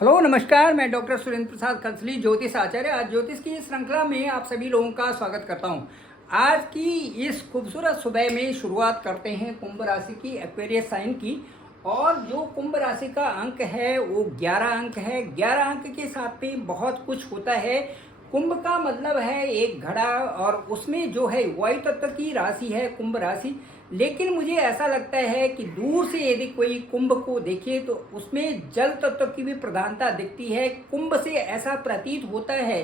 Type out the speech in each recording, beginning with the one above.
Hello नमस्कार, मैं doctor Surendra Prasad खलसली, ज्योतिष आचार्य। आज ज्योतिष की इस श्रृंखला में आप सभी लोगों का स्वागत करता हूं। आज की इस खूबसूरत सुबह में शुरुआत करते हैं कुंभ राशि की, एक्वेरियस साइन की। और जो कुंभ राशि का अंक है वो 11 अंक है। 11 अंक के साथ में बहुत कुछ होता है। कुंभ का मतलब है एक घड़ा, और उसमें जो है वायु तत्व की राशि है कुंभ राशि। लेकिन मुझे ऐसा लगता है कि दूर से यदि कोई कुंभ को देखे तो उसमें जल तत्व की भी प्रधानता दिखती है। कुंभ से ऐसा प्रतीत होता है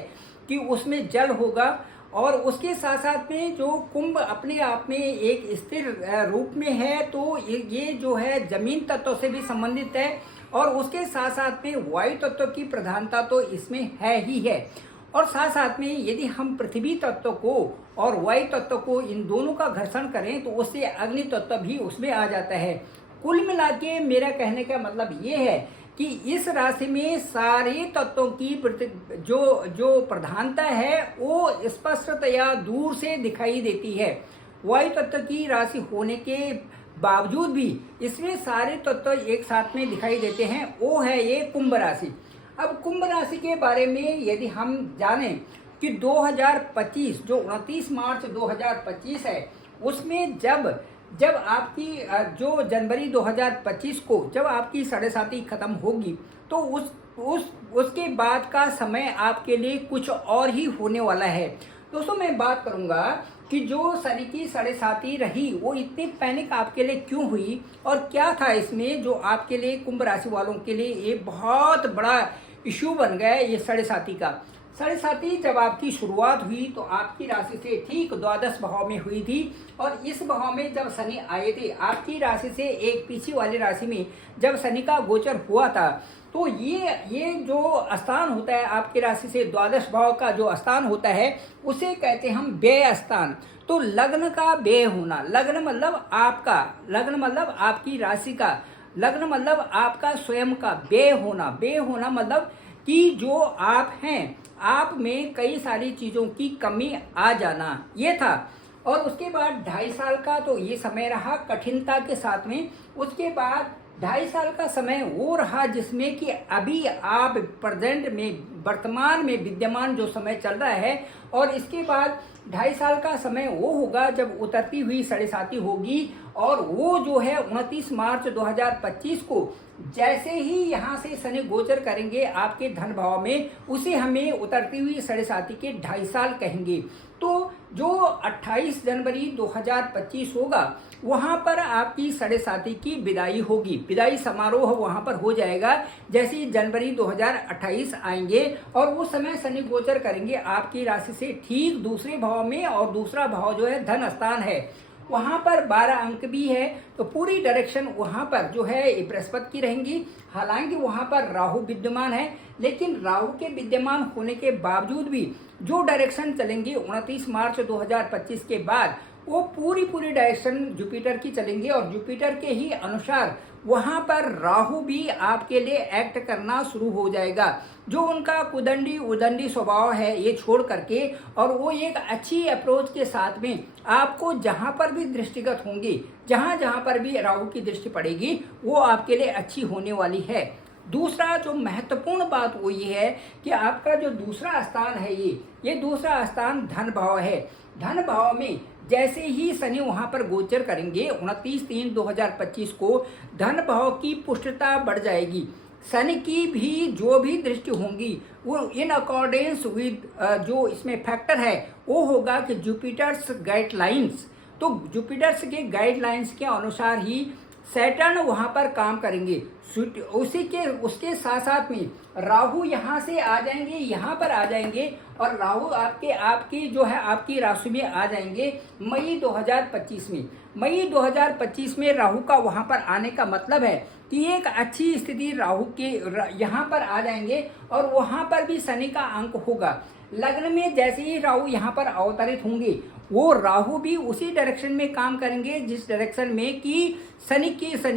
कि उसमें जल होगा, और उसके साथ साथ में जो कुंभ अपने आप में एक स्थिर रूप में है, तो ये जो है जमीन तत्व से भी संबंधित है। और उसके साथ साथ में वायु तत्व की प्रधानता तो इसमें है ही है। और साथ साथ में यदि हम पृथ्वी तत्व को और वायु तत्व को, इन दोनों का घर्षण करें तो उससे अग्नि तत्व भी उसमें आ जाता है। कुल मिला के मेरा कहने का मतलब ये है कि इस राशि में सारे तत्वों की जो जो प्रधानता है वो स्पष्टतया दूर से दिखाई देती है। वायु तत्व की राशि होने के बावजूद भी इसमें सारे तत्व एक साथ में दिखाई देते हैं। वो है ये कुंभ राशि। अब कुंभ राशि के बारे में यदि हम जानें कि 2025 जो 29 मार्च 2025 है, उसमें जब आपकी जो जनवरी 2025 को जब आपकी साढ़े साती खत्म होगी, तो उसके बाद का समय आपके लिए कुछ और ही होने वाला है। दोस्तों, मैं बात करूंगा कि जो शनि की साढ़े साती रही वो इतनी पैनिक आपके लिए क्यों हुई, और क्या था इसमें जो आपके लिए कुंभ राशि वालों के लिए ये बहुत बड़ा इश्यू बन गया है। ये साढ़े साती का साढ़े साती जब आपकी शुरुआत हुई तो आपकी राशि से ठीक द्वादश भाव में हुई थी। और इस भाव में जब शनि आए थे, आपकी राशि से एक पीछे वाली राशि में जब शनि का गोचर हुआ था, तो ये जो स्थान होता है आपकी राशि से द्वादश भाव का जो स्थान होता है, उसे कहते हैं हम व्यय स्थान। तो लग्न का व्यय होना, लग्न मतलब आपका, लग्न मतलब आपकी राशि का, लग्न मतलब आपका स्वयं का व्यय होना। व्यय होना मतलब कि जो आप हैं, आप में कई सारी चीज़ों की कमी आ जाना, ये था। और उसके बाद 2.5 साल का तो ये समय रहा कठिनता के साथ में। उसके बाद 2.5 साल का समय वो रहा जिसमें कि अभी आप प्रेजेंट में, वर्तमान में विद्यमान जो समय चल रहा है। और इसके बाद 2.5 साल का समय वो होगा जब उतरती हुई साढ़े साती होगी, और वो जो है 29 मार्च 2025 को जैसे ही यहाँ से शनि गोचर करेंगे आपके धन भाव में, उसे हमें उतरती हुई साढ़े साती के 2.5 साल कहेंगे। तो जो 28 जनवरी 2025 होगा, वहाँ पर आपकी साढ़े साती की विदाई होगी। विदाई समारोह वहाँ पर हो जाएगा जैसे ही जनवरी 2028 आएंगे, और वो समय शनि गोचर करेंगे आपकी राशि से ठीक दूसरे भाव में। और दूसरा भाव जो है धन स्थान है, वहाँ पर 12 अंक भी है। तो पूरी डायरेक्शन वहाँ पर जो है बृहस्पति की रहेंगी। हालांकि वहाँ पर राहु विद्यमान है, लेकिन राहु के विद्यमान होने के बावजूद भी जो डायरेक्शन चलेंगे 29 मार्च 2025 के बाद, वो पूरी डायरेक्शन जुपिटर की चलेंगे। और जुपिटर के ही अनुसार वहाँ पर राहु भी आपके लिए एक्ट करना शुरू हो जाएगा। जो उनका कुदंडी उदंडी स्वभाव है ये छोड़ करके, और वो एक अच्छी अप्रोच के साथ में आपको जहाँ पर भी दृष्टिगत होंगी, जहाँ पर भी राहु की दृष्टि पड़ेगी, वो आपके लिए अच्छी होने वाली है। दूसरा जो महत्वपूर्ण बात वो ये है कि आपका जो दूसरा स्थान है, ये दूसरा स्थान धन भाव है। धन भाव में जैसे ही शनि वहां पर गोचर करेंगे 29/3/2025 को, धन भाव की पुष्टता बढ़ जाएगी। शनि की भी जो भी दृष्टि होंगी वो इन अकॉर्डेंस विद जो इसमें फैक्टर है वो होगा कि जुपिटर्स गाइडलाइंस। तो जुपिटर्स के गाइडलाइंस के अनुसार ही सैटर्न वहाँ पर काम करेंगे। उसके साथ साथ में राहु यहाँ से आ जाएंगे, यहाँ पर आ जाएंगे, और राहु आपकी जो है आपकी राशि में आ जाएंगे मई 2025 में। मई 2025 में राहु का वहाँ पर आने का मतलब है कि एक अच्छी स्थिति राहु के यहाँ पर आ जाएंगे, और वहाँ पर भी शनि का अंक होगा। लग्न में जैसे ही राहु यहाँ पर अवतरित होंगे, वो राहु भी उसी डायरेक्शन में काम करेंगे जिस डायरेक्शन में कि शनि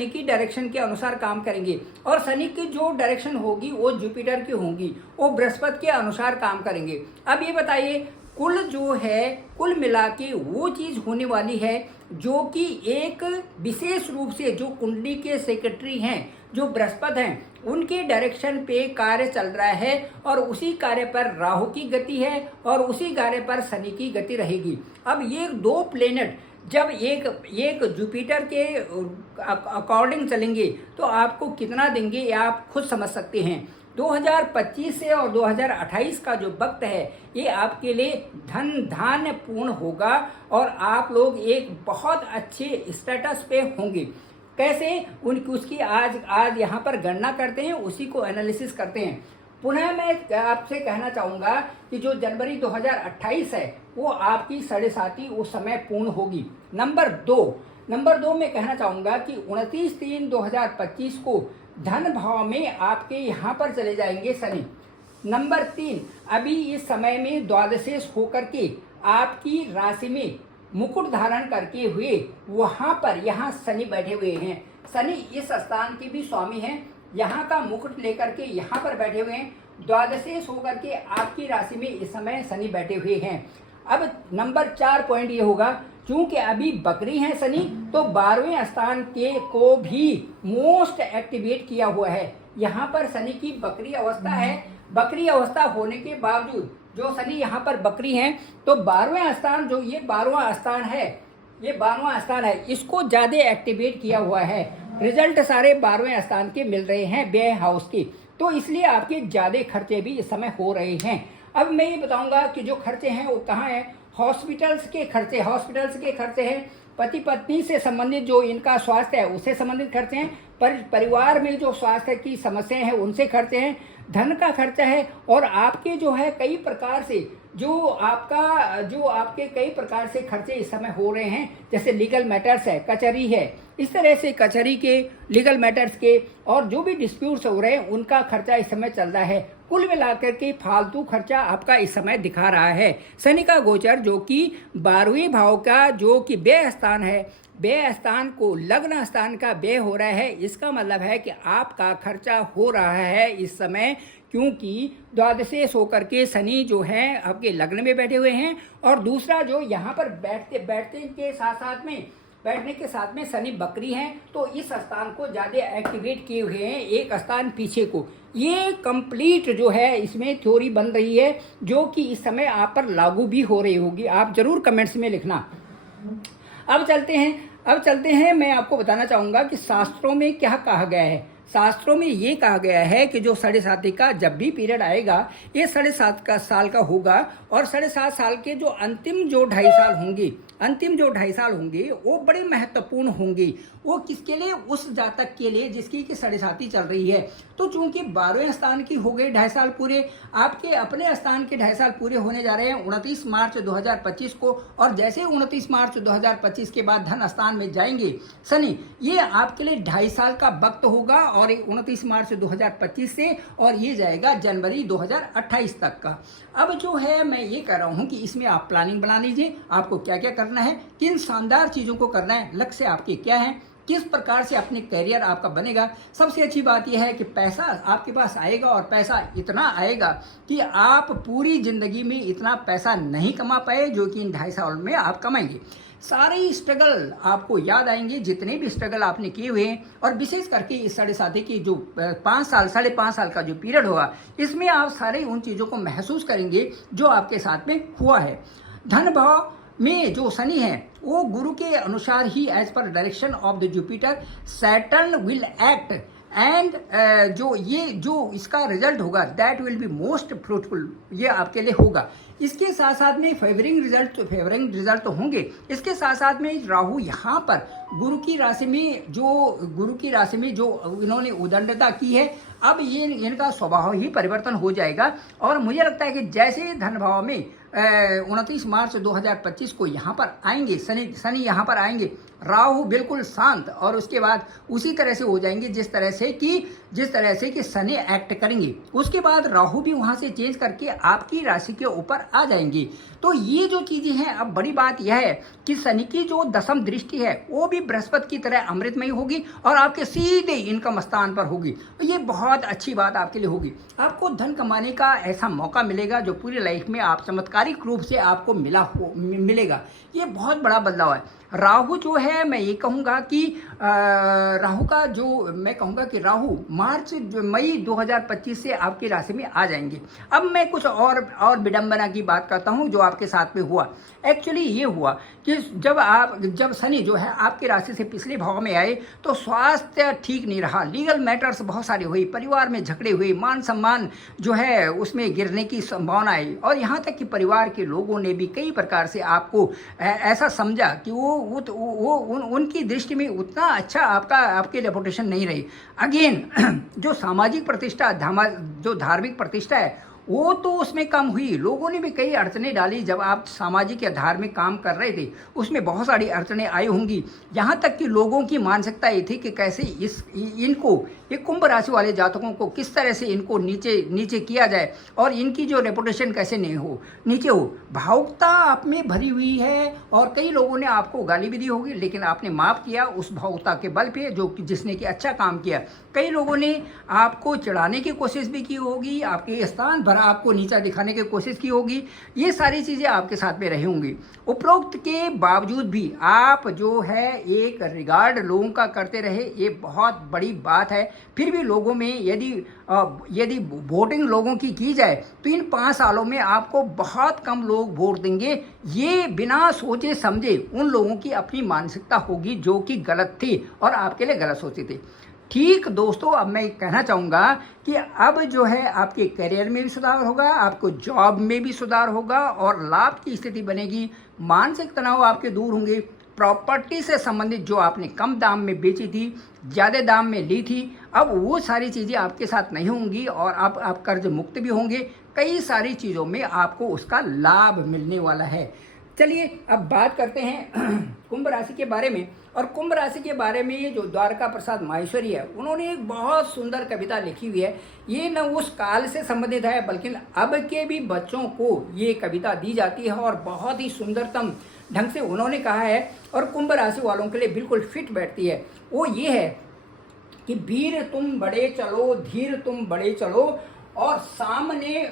की डायरेक्शन के अनुसार काम करेंगे। और शनि की जो डायरेक्शन होगी वो जुपिटर की होगी, वो बृहस्पति के अनुसार काम करेंगे। अब ये बताइए, कुल मिला के वो चीज़ होने वाली है जो कि एक विशेष रूप से जो कुंडली के सेक्रेटरी हैं, जो बृहस्पति हैं, उनके डायरेक्शन पे कार्य चल रहा है और उसी कार्य पर राहु की गति है और उसी कार्य पर शनि की गति रहेगी। अब ये दो प्लेनेट जब एक जुपिटर के अकॉर्डिंग चलेंगे तो आपको कितना देंगे ये आप खुद समझ सकते हैं। 2025 से और 2028 का जो वक्त है ये आपके लिए धन धान्य पूर्ण होगा और आप लोग एक बहुत अच्छे स्टेटस पे होंगे। कैसे उसकी आज यहाँ पर गणना करते हैं, उसी को एनालिसिस करते हैं। पुनः मैं आपसे कहना चाहूँगा कि जो जनवरी 2028 है वो आपकी 7.5 उस समय पूर्ण होगी। नंबर दो मैं कहना चाहूँगा कि 29/3/2025 को धन भाव में आपके यहाँ पर चले जाएंगे शनि। नंबर 3, अभी इस समय में द्वादशेश होकर के आपकी राशि में मुकुट धारण करके हुए यहाँ शनि बैठे हुए हैं। शनि इस स्थान के भी स्वामी हैं, यहाँ का मुकुट लेकर के यहाँ पर बैठे हुए हैं। द्वादशेश होकर के आपकी राशि में इस समय शनि बैठे हुए हैं। अब नंबर 4 पॉइंट ये होगा, क्योंकि अभी बकरी है शनि, तो 12वें स्थान के को भी मोस्ट एक्टिवेट किया हुआ है। यहाँ पर शनि की बकरी अवस्था है। बकरी अवस्था होने के बावजूद जो शनि यहाँ पर बकरी हैं, तो 12वां स्थान जो ये 12वां स्थान है, ये 12वां स्थान है, इसको ज़्यादा एक्टिवेट किया हुआ है। रिजल्ट सारे 12वें स्थान के मिल रहे हैं व्यय हाउस की, तो इसलिए आपके ज़्यादा खर्चे भी इस समय हो रहे हैं। अब मैं ये बताऊंगा कि जो खर्चे हैं वो कहाँ हैं। हॉस्पिटल्स के खर्चे हैं, पति पत्नी से संबंधित जो इनका स्वास्थ्य है उससे संबंधित खर्चे हैं, परिवार में जो स्वास्थ्य की समस्याएं हैं उनसे खर्चे हैं, धन का खर्चा है, और आपके जो है कई प्रकार से जो आपके कई प्रकार से खर्चे इस समय हो रहे हैं। जैसे लीगल मैटर्स है, कचहरी है, इस तरह से कचहरी के, लीगल मैटर्स के और जो भी डिस्प्यूट्स हो रहे हैं उनका खर्चा इस समय चल रहा है। कुल मिलाकर के फालतू खर्चा आपका इस समय दिखा रहा है। शनि का गोचर जो कि 12वें भाव का जो कि व्यय स्थान है, व्यय स्थान को लग्न स्थान का व्यय हो रहा है। इसका मतलब है कि आपका खर्चा हो रहा है इस समय, क्योंकि द्वादशेश होकर के शनि जो है आपके लग्न में बैठे हुए हैं, और दूसरा जो यहाँ पर बैठने के साथ में शनि बकरी हैं, तो इस स्थान को ज़्यादा एक्टिवेट किए हुए हैं, एक स्थान पीछे को। ये कंप्लीट जो है इसमें थ्योरी बन रही है जो कि इस समय आप पर लागू भी हो रही होगी। आप जरूर कमेंट्स में लिखना। अब चलते हैं मैं आपको बताना चाहूँगा कि शास्त्रों में क्या कहा गया है। शास्त्रों में ये कहा गया है कि जो 7.5 का जब भी पीरियड आएगा ये 7.5 साल का होगा, और 7.5 साल के जो अंतिम जो 2.5 साल होंगे वो बड़े महत्वपूर्ण होंगे। वो किसके लिए? उस जातक के लिए जिसकी कि 7.5 चल रही है। तो चूंकि 12वें स्थान की हो गए 2.5 साल पूरे, आपके अपने स्थान के 2.5 साल पूरे होने जा रहे हैं 29 मार्च 2025 को, और जैसे 29 मार्च 2025 के बाद धन स्थान में जाएंगे शनि, ये आपके लिए 2.5 साल का वक्त होगा, और 29 मार्च 2025 से, और ये जाएगा जनवरी 2028 तक का। अब जो है मैं ये कह रहा हूँ कि इसमें आप प्लानिंग बना लीजिए, आपको क्या क्या करना है, किन शानदार चीज़ों को करना है, लक्ष्य आपके क्या है, किस प्रकार से अपने करियर आपका बनेगा। सबसे अच्छी बात यह है कि पैसा आपके पास आएगा, और पैसा इतना आएगा कि आप पूरी ज़िंदगी में इतना पैसा नहीं कमा पाए जो कि इन 2.5 साल में आप कमाएंगे। सारे स्ट्रगल आपको याद आएंगे, जितने भी स्ट्रगल आपने किए हुए हैं, और विशेष करके इस 7.5 की जो 5.5 साल का जो पीरियड होगा, इसमें आप सारे उन चीज़ों को महसूस करेंगे जो आपके साथ में हुआ है। धन भाव में जो शनि है वो गुरु के अनुसार ही, एज पर direction of the Jupiter, Saturn will act, and जो इसका रिजल्ट होगा that will be most fruitful, ये आपके लिए होगा। इसके साथ साथ में फेवरिंग रिजल्ट तो होंगे। इसके साथ साथ में राहु यहाँ पर गुरु की राशि में जो इन्होंने उदंडता की है, अब ये इनका स्वभाव ही परिवर्तन हो जाएगा। और मुझे लगता है कि जैसे धन भाव में 29 मार्च 2025 को यहाँ पर आएंगे शनि यहाँ पर आएंगे, राहु बिल्कुल शांत, और उसके बाद उसी तरह से हो जाएंगे जिस तरह से कि शनि एक्ट करेंगे। उसके बाद राहु भी वहाँ से चेंज करके आपकी राशि के ऊपर आ जाएंगी। तो ये जो चीज़ें हैं, अब बड़ी बात यह है कि शनि की जो 10वीं दृष्टि है वो भी बृहस्पति की तरह अमृतमयी होगी, और आपके सीधे इनकम स्थान पर होगी। ये बहुत बहुत अच्छी बात आपके लिए होगी। आपको धन कमाने का ऐसा मौका मिलेगा जो पूरी लाइफ में आप चमत्कारिक रूप से आपको मिलेगा। ये बहुत बड़ा बदलाव है। राहु जो है, मैं ये कहूँगा कि राहु का जो मैं कहूँगा कि राहु मई 2025 से आपकी राशि में आ जाएंगे। अब मैं कुछ और विडंबना की बात करता हूँ जो आपके साथ में हुआ। एक्चुअली ये हुआ कि जब शनि जो है आपकी राशि से पिछले भाव में आए तो स्वास्थ्य ठीक नहीं रहा, लीगल मैटर्स बहुत सारी हुई, परिवार में झगड़े हुए, मान सम्मान जो है उसमें गिरने की संभावना आई, और यहाँ तक कि परिवार के लोगों ने भी कई प्रकार से आपको ऐसा समझा कि उनकी दृष्टि में उतना अच्छा आपके रेपुटेशन नहीं रही। अगेन जो सामाजिक प्रतिष्ठा, जो धार्मिक प्रतिष्ठा है वो तो उसमें कम हुई। लोगों ने भी कई अड़चने डाली। जब आप सामाजिक या धार्मिक काम कर रहे थे उसमें बहुत सारी अड़चने आई होंगी। यहाँ तक कि लोगों की मानसिकता ये थी कि कैसे इनको, ये कुंभ राशि वाले जातकों को किस तरह से इनको नीचे किया जाए और इनकी जो रेपुटेशन कैसे नीचे हो। भावुकता आप में भरी हुई है और कई लोगों ने आपको गाली भी दी होगी, लेकिन आपने माफ़ किया उस भावुकता के बल पे जिसने कि अच्छा काम किया। कई लोगों ने आपको चिढ़ाने की कोशिश भी की होगी, आपके स्थान पर आपको नीचा दिखाने की कोशिश की होगी। ये सारी चीज़ें आपके साथ में रही होंगी। उपरोक्त के बावजूद भी आप जो है एक रिगार्ड लोगों का करते रहे, ये बहुत बड़ी बात है। फिर भी लोगों में यदि वोटिंग लोगों की जाए तो इन 5 सालों में आपको बहुत कम लोग वोट देंगे। ये बिना सोचे समझे उन लोगों की अपनी मानसिकता होगी जो कि गलत थी और आपके लिए गलत सोचते थे। ठीक दोस्तों, अब मैं कहना चाहूँगा कि अब जो है आपके करियर में भी सुधार होगा, आपको जॉब में भी सुधार होगा और लाभ की स्थिति बनेगी। मानसिक तनाव आपके दूर होंगे। प्रॉपर्टी से संबंधित जो आपने कम दाम में बेची थी, ज़्यादा दाम में ली थी, अब वो सारी चीज़ें आपके साथ नहीं होंगी और आप कर्ज मुक्त भी होंगे। कई सारी चीज़ों में आपको उसका लाभ मिलने वाला है। चलिए अब बात करते हैं कुंभ राशि के बारे में। और कुंभ राशि के बारे में जो द्वारका प्रसाद माहेश्वरी है, उन्होंने एक बहुत सुंदर कविता लिखी हुई है। ये न उस काल से संबंधित है बल्कि अब के भी बच्चों को ये कविता दी जाती है और बहुत ही सुंदरतम ढंग से उन्होंने कहा है और कुंभ राशि वालों के लिए बिल्कुल फिट बैठती है। वो ये है कि वीर तुम बड़े चलो, धीर तुम बड़े चलो, और सामने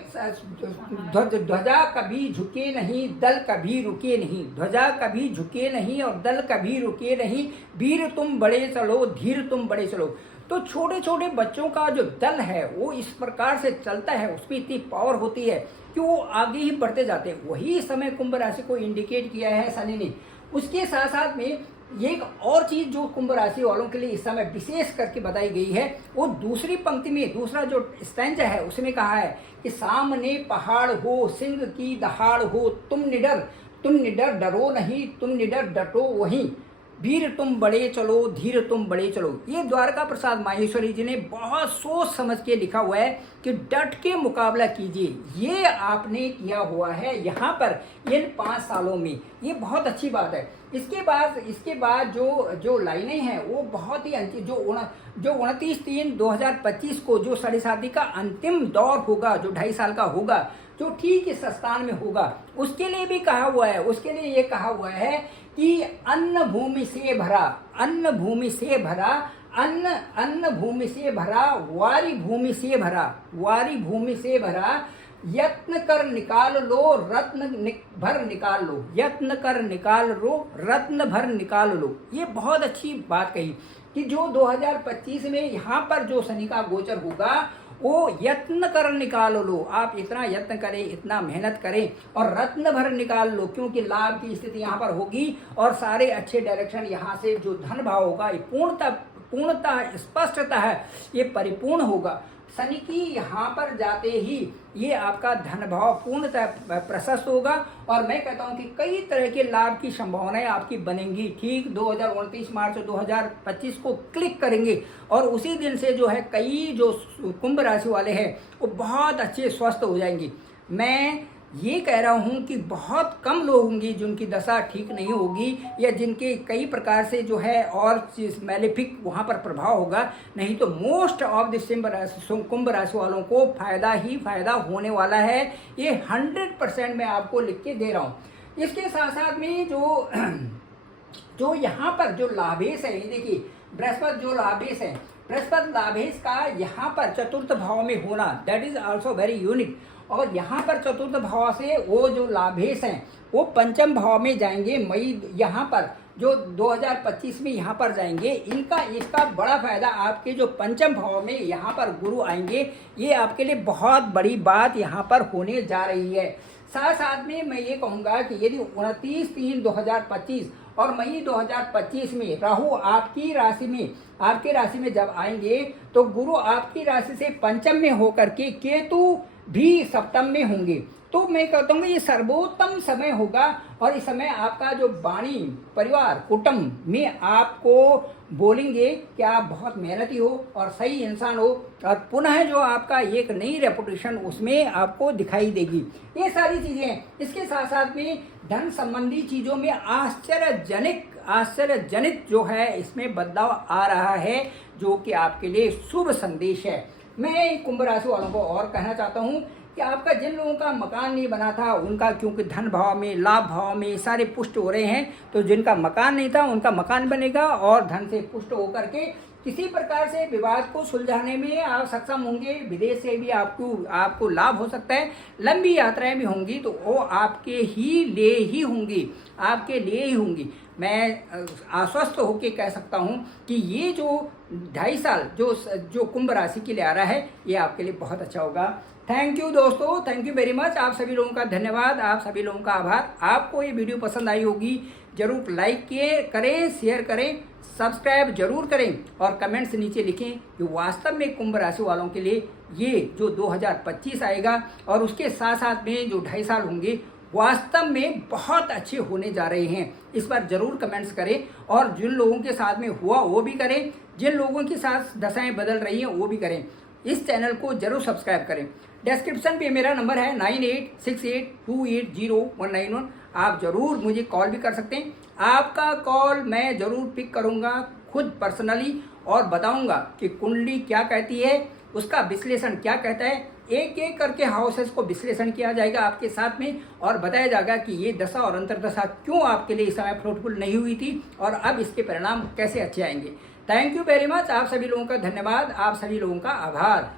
ध्वजा कभी झुके नहीं, दल कभी रुके नहीं। ध्वजा कभी झुके नहीं और दल कभी रुके नहीं। वीर तुम बड़े चलो, धीर तुम बड़े चलो। तो छोटे छोटे बच्चों का जो दल है वो इस प्रकार से चलता है, उसमें इतनी पावर होती है कि वो आगे ही बढ़ते जाते हैं। वही समय कुंभ राशि को इंडिकेट किया है शनि ने। उसके साथ साथ में ये एक और चीज जो कुंभ राशि वालों के लिए इस समय विशेष करके बताई गई है, वो दूसरी पंक्ति में, दूसरा जो स्टैंजा है उसमें कहा है कि सामने पहाड़ हो, सिंह की दहाड़ हो, तुम निडर डरो नहीं, तुम निडर डटो वहीं। वीर तुम बड़े चलो, धीर तुम बड़े चलो। ये द्वारका प्रसाद माहेश्वरी जी ने बहुत सोच समझ के लिखा हुआ है कि डट के मुकाबला कीजिए। ये आपने किया हुआ है यहाँ पर इन 5 सालों में, ये बहुत अच्छी बात है। इसके बाद जो लाइनें हैं वो बहुत ही जो 29/3/2025 को जो साढ़े शादी का अंतिम दौर होगा, जो 2.5 साल का होगा, जो ठीक इस स्थान में होगा, उसके लिए भी कहा हुआ है। उसके लिए ये कहा हुआ है कि अन्न भूमि से भरा, अन्न भूमि से भरा, अन्न भूमि से भरा, वारी भूमि से भरा, वारी भूमि से भरा, यत्न कर निकाल लो, रत्न भर निकाल लो, यत्न कर निकाल लो, रत्न भर निकाल लो। ये बहुत अच्छी बात कही कि जो 2025 में यहाँ पर जो शनि का गोचर होगा वो यत्न कर निकाल लो। आप इतना यत्न करें, इतना मेहनत करें और रत्न भर निकाल लो, क्योंकि लाभ की स्थिति यहाँ पर होगी और सारे अच्छे डायरेक्शन यहाँ से जो धन भाव होगा ये पूर्णता स्पष्टता है, ये परिपूर्ण होगा। शनि की यहाँ पर जाते ही ये आपका धन भाव पूर्णतः प्रशस्त होगा और मैं कहता हूँ कि कई तरह के लाभ की संभावनाएं आपकी बनेंगी। ठीक 2029 मार्च 2025 को क्लिक करेंगे और उसी दिन से जो है कई जो कुंभ राशि वाले हैं वो बहुत अच्छे स्वस्थ हो जाएंगे। मैं ये कह रहा हूँ कि बहुत कम लोग होंगे जिनकी दशा ठीक नहीं होगी या जिनके कई प्रकार से जो है और मैलेफिक वहाँ पर प्रभाव होगा, नहीं तो मोस्ट ऑफ द कुंभ राशि वालों को फायदा ही फायदा होने वाला है। ये 100% मैं आपको लिख के दे रहा हूँ। इसके साथ साथ में जो यहाँ पर जो लाभेश है, देखिए बृहस्पति जो लाभेश है बृहस्पति लाभेश का यहाँ पर चतुर्थ भाव में होना, that is also very unique. और यहाँ पर चतुर्थ भाव से वो जो लाभेश हैं वो पंचम भाव में जाएंगे, मई यहाँ पर जो 2025 में यहाँ पर जाएंगे। इसका बड़ा फायदा, आपके जो पंचम भाव में यहाँ पर गुरु आएंगे, ये आपके लिए बहुत बड़ी बात यहाँ पर होने जा रही है। साथ साथ में मैं ये कहूँगा कि यदि 29/3/2025 और मई 2025 में राहु आपकी राशि में जब आएंगे तो गुरु आपकी राशि से पंचम में होकर के केतु भी सप्तम में होंगे। तो मैं कहता हूँ ये सर्वोत्तम समय होगा। और इस समय आपका जो वाणी परिवार कुटुंब में आपको बोलेंगे कि आप बहुत मेहनती हो और सही इंसान हो, और पुनः जो आपका एक नई रेपुटेशन उसमें आपको दिखाई देगी। ये सारी चीज़ें, इसके साथ साथ में धन संबंधी चीज़ों में आश्चर्यजनित जो है इसमें बदलाव आ रहा है, जो कि आपके लिए शुभ संदेश है। मैं कुंभ राशि वालों को और कहना चाहता हूँ कि आपका जिन लोगों का मकान नहीं बना था उनका, क्योंकि धन भाव में लाभ भाव में सारे पुष्ट हो रहे हैं, तो जिनका मकान नहीं था उनका मकान बनेगा और धन से पुष्ट होकर के किसी प्रकार से विवाद को सुलझाने में आप सक्षम होंगे। विदेश से भी आपको लाभ हो सकता है। लंबी यात्राएं भी होंगी तो वो आपके लिए ही होंगी। मैं आश्वस्त होकर कह सकता हूं कि ये जो 2.5 साल जो कुंभ राशि के लिए आ रहा है ये आपके लिए बहुत अच्छा होगा। थैंक यू दोस्तों, थैंक यू वेरी मच। आप सभी लोगों का धन्यवाद, आप सभी लोगों का आभार। आपको ये वीडियो पसंद आई होगी, जरूर लाइक करें, शेयर करें, सब्सक्राइब जरूर करें और कमेंट्स नीचे लिखें कि वास्तव में कुंभ राशि वालों के लिए ये जो 2025 आएगा और उसके साथ साथ में जो 2.5 साल होंगे वास्तव में बहुत अच्छे होने जा रहे हैं। इस पर जरूर कमेंट्स करें और जिन लोगों के साथ में हुआ वो भी करें, जिन लोगों के साथ दशाएं बदल रही हैं वो भी करें। इस चैनल को जरूर सब्सक्राइब करें। डिस्क्रिप्शन पे मेरा नंबर है 9868280191। आप जरूर मुझे कॉल भी कर सकते हैं। आपका कॉल मैं जरूर पिक करूंगा खुद पर्सनली और बताऊंगा कि कुंडली क्या कहती है, उसका विश्लेषण क्या कहता है। एक एक करके हाउसेस को विश्लेषण किया जाएगा आपके साथ में और बताया जाएगा कि ये दशा और अंतर्दशा क्यों आपके लिए इस समय फ्रूटफुल नहीं हुई थी और अब इसके परिणाम कैसे अच्छे आएंगे। Thank you very much. आप सभी लोगों का धन्यवाद, आप सभी लोगों का आभार।